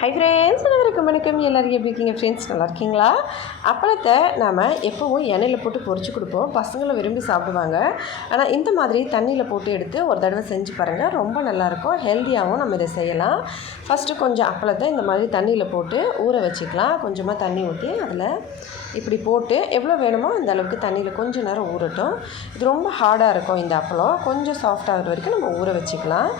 Hi friends அனைவருக்கும் வணக்கம். எல்லோரும் எப்படி இருக்கீங்க? ஃப்ரெண்ட்ஸ் நல்லா இருக்கீங்களா? அப்பளத்தை நாம் எப்போவும் எண்ணெயில் போட்டு பொறிச்சு கொடுப்போம். பசங்களை விரும்பி சாப்பிடுவாங்க. ஆனால் இந்த மாதிரி தண்ணியில் போட்டு எடுத்து ஒரு தடவை செஞ்சு பாருங்கள் ரொம்ப நல்லாயிருக்கும் ஹெல்த்தியாகவும் நம்ம இதை செய்யலாம். ஃபஸ்ட்டு கொஞ்சம் அப்பளத்தை இந்த மாதிரி தண்ணியில் போட்டு ஊற வச்சுக்கலாம். கொஞ்சமாக தண்ணி ஊற்றி அதில் இப்படி போட்டு எவ்வளோ வேணுமோ அந்த அளவுக்கு தண்ணியில் கொஞ்சம் நேரம் ஊறட்டும். இது ரொம்ப ஹார்டாக இருக்கும் இந்த அப்பளம். கொஞ்சம் சாஃப்டாகிற வரைக்கும் நம்ம ஊற வச்சுக்கலாம்.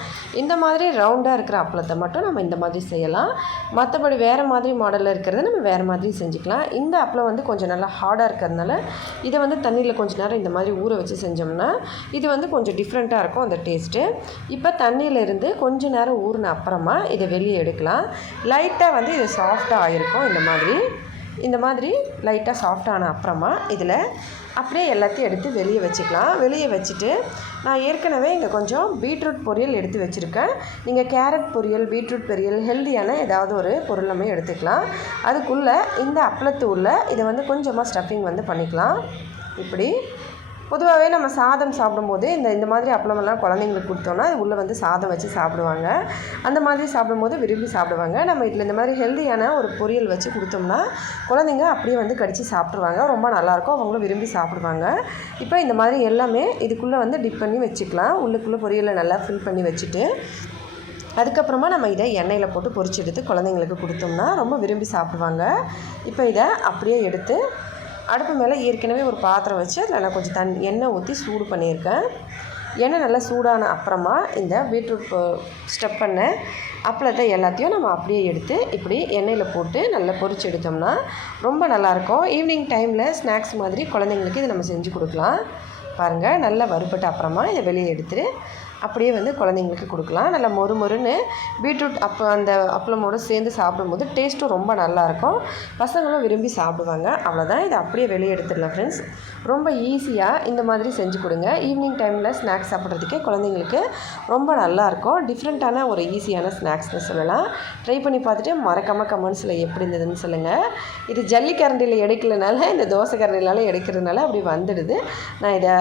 இந்த மாதிரி ரவுண்டாக இருக்கிற அப்பளத்தை மட்டும் நம்ம இந்த மாதிரி செய்யலாம். மற்றபடி வேறு மாதிரி மாடலில் இருக்கிறத நம்ம வேறு மாதிரி செஞ்சுக்கலாம். இந்த அப்பளம் வந்து கொஞ்சம் நல்லா ஹார்டாக இருக்கிறதுனால இதை வந்து தண்ணியில் கொஞ்சம் நேரம் இந்த மாதிரி ஊற வச்சு செஞ்சோம்னா இது வந்து கொஞ்சம் டிஃப்ரெண்ட்டாக இருக்கும் அந்த டேஸ்ட்டு இப்போ தண்ணியிலேருந்து கொஞ்சம் நேரம் ஊறின அப்புறமா இதை வெளியே எடுக்கலாம். லைட்டாக வந்து இது சாஃப்டாக ஆகிருக்கும் இந்த மாதிரி. இந்த மாதிரி லைட்டாக சாஃப்டான அப்புறமா இதில் அப்படியே எல்லாத்தையும் எடுத்து வெளியே வச்சுக்கலாம். வெளியே வச்சுட்டு நான் ஏற்கனவே இங்கே கொஞ்சம் பீட்ரூட் பொரியல் எடுத்து வச்சுருக்கேன். நீங்கள் கேரட் பொரியல் பீட்ரூட் பொரியல் ஹெல்த்தியான ஏதாவது ஒரு பொருளுமே எடுத்துக்கலாம். அதுக்குள்ளே இந்த அப்பளத்து உள்ள இதை வந்து கொஞ்சமாக ஸ்டஃபிங் வந்து பண்ணிக்கலாம். இப்படி பொதுவாகவே நம்ம சாதம் சாப்பிடும்போது இந்த இந்த மாதிரி அப்பளமெல்லாம் குழந்தைங்களுக்கு கொடுத்தோன்னா அது உள்ளே வந்து சாதம் வச்சு சாப்பிடுவாங்க. அந்த மாதிரி சாப்பிடும்போது விரும்பி சாப்பிடுவாங்க. நம்ம இதில் இந்த மாதிரி ஹெல்த்தியான ஒரு பொரியல் வச்சு கொடுத்தோம்னா குழந்தைங்க அப்படியே வந்து கடித்து சாப்பிட்ருவாங்க ரொம்ப நல்லாயிருக்கும். அவங்களும் விரும்பி சாப்பிடுவாங்க. இப்போ இந்த மாதிரி எல்லாமே இதுக்குள்ளே வந்து டிப் பண்ணி வச்சுக்கலாம். உள்ளுக்குள்ளே பொரியலை நல்லா ஃபில் பண்ணி வச்சுட்டு அதுக்கப்புறமா நம்ம இதை எண்ணெயில் போட்டு பொரிச்சு எடுத்து குழந்தைங்களுக்கு கொடுத்தோம்னா ரொம்ப விரும்பி சாப்பிடுவாங்க. இப்போ இதை அப்படியே எடுத்து அடுப்பு மேலே ஏற்கனவே ஒரு பாத்திரம் வச்சு அதில் நான் கொஞ்சம் தண்ணி எண்ணெய் ஊற்றி சூடு பண்ணியிருக்கேன். எண்ணெய் நல்லா சூடான அப்புறமா இந்த பீட்ரூட் ஸ்டெப் பண்ண அப்பளத்தை எல்லாத்தையும் நம்ம அப்படியே எடுத்து இப்படி எண்ணெயில் போட்டு நல்லா பொறிச்சு எடுத்தோம்னா ரொம்ப நல்லாயிருக்கும் ஈவினிங் டைமில் ஸ்நாக்ஸ் மாதிரி குழந்தைங்களுக்கு இதை நம்ம செஞ்சு கொடுக்கலாம். பாருங்கள் நல்லா வறுபட்ட அப்புறமா இதை வெளியே எடுத்துகிட்டு அப்படியே வந்து குழந்தைங்களுக்கு கொடுக்கலாம். நல்லா மொறு மொறுன்னு பீட்ரூட் அப்போ அந்த அப்பளமோடு சேர்ந்து சாப்பிடும்போது டேஸ்ட்டும் ரொம்ப நல்லாயிருக்கும் பசங்களும் விரும்பி சாப்பிடுவாங்க. அவ்வளோதான் இதை அப்படியே வெளியே எடுத்துடலாம் ஃப்ரெண்ட்ஸ் ரொம்ப ஈஸியாக இந்த மாதிரி செஞ்சு கொடுங்க. ஈவினிங் டைமில் ஸ்நாக்ஸ் சாப்பிட்றதுக்கே குழந்தைங்களுக்கு ரொம்ப நல்லாயிருக்கும் டிஃப்ரெண்ட்டான ஒரு ஈஸியான ஸ்நாக்ஸ்னு சொல்லலாம். ட்ரை பண்ணி பார்த்துட்டு மறக்காமல் கமெண்ட்ஸில் எப்படி இருந்ததுன்னு சொல்லுங்கள் இது ஜல்லி கரண்டியில் எடுக்கலனால இந்த தோசை கரண்டினால எடுக்கிறதுனால அப்படி வந்துடுது. நான் இதை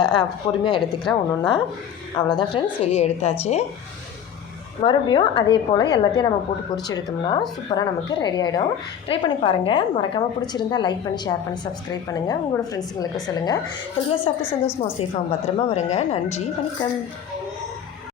பொறுமையாக எடுத்துக்கிறேன். ஒன்று ஒன்றா அவ்வளோதான் ஃப்ரெண்ட்ஸ் வெளியே எடுத்தாச்சு. மறுபடியும் அதே போல் எல்லாத்தையும் நம்ம போட்டு பொரிச்சு எடுத்தோம்னா சூப்பராக நமக்கு ரெடி ஆகிடும் ட்ரை பண்ணி பாருங்கள் மறக்காமல் பிடிச்சிருந்தா லைக் பண்ணி ஷேர் பண்ணி சப்ஸ்கிரைப் பண்ணுங்கள் உங்களோட ஃப்ரெண்ட்ஸுங்களுக்கு சொல்லுங்கள் ஹெல்த்லெஸ் சாப்பிட்டு சந்தோஷமாக சேஃபாக பத்திரமா வருங்க. நன்றி. வணக்கம்.